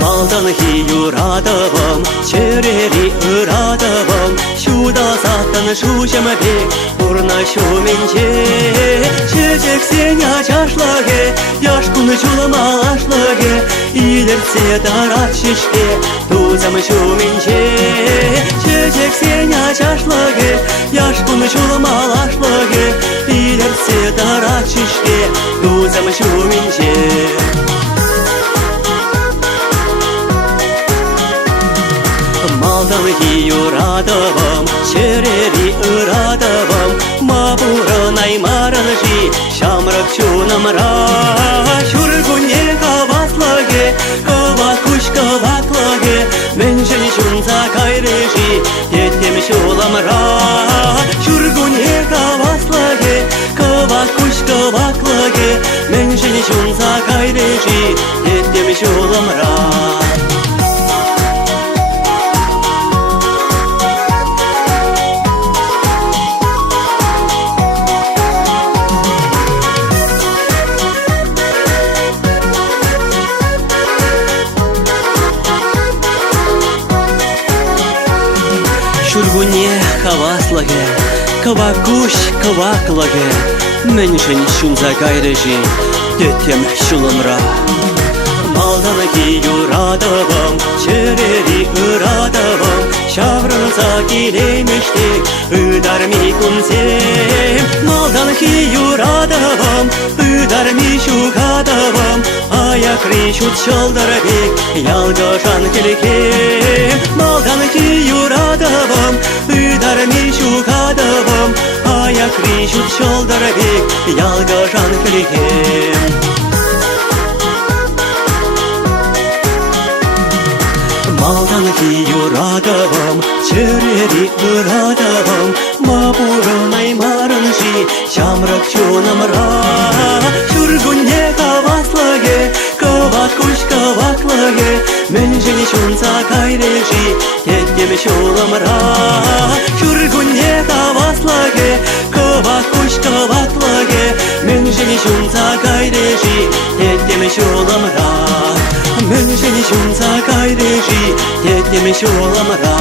Малдан юрадавам, черери ырадавам, шуда саттан шушамабе, урна шуменче. Чечек сеня чашлаге, яшкун чуламалашлаге, илерсе дарачишке, тузам шуменче. Чечек сеня чашлаге, яшкун чуламалашлаге, илерсе дарачишке, тузам шуменче. Малдан юрадавам, черери ырадавам, мабура наймаранжи, шамрак чунамра. Шургуне каваслаге, кавакуш каваклаге, меншен чунца кайрежи, детем шуламра. Шургуне каваслаге, кавакуш каваклаге, меншен чунца кайрежи, детем шуламра. Шургуне хаваслаге, кавакуш каваклаге, меншен шунза кайрежи, детем шуламра. Малдан юрадавам, черери ырадавам, шавранса килемеште, ыдарми кунсем. Малдан юрадавам, ыдарми шухадавам, аяк ришут шолдарбек, ялгашан келекем. Малдан юрадавам, ыдарми шухадавам, аяк ришут шолдарбек, ялгашан келекем. Малдан юрадавам, черери ырадавам, мабура наймаранжи, шамрак чунамра. Шургуне каваслаге, кавакуш каваклаге, меншен шунца кайрежи, детем шуламра. Шургуне каваслаге, кавакуш каваклаге, меншен шунца кайрежи, детем шуламра. Меншен шунца кайрежи, детем шуламра.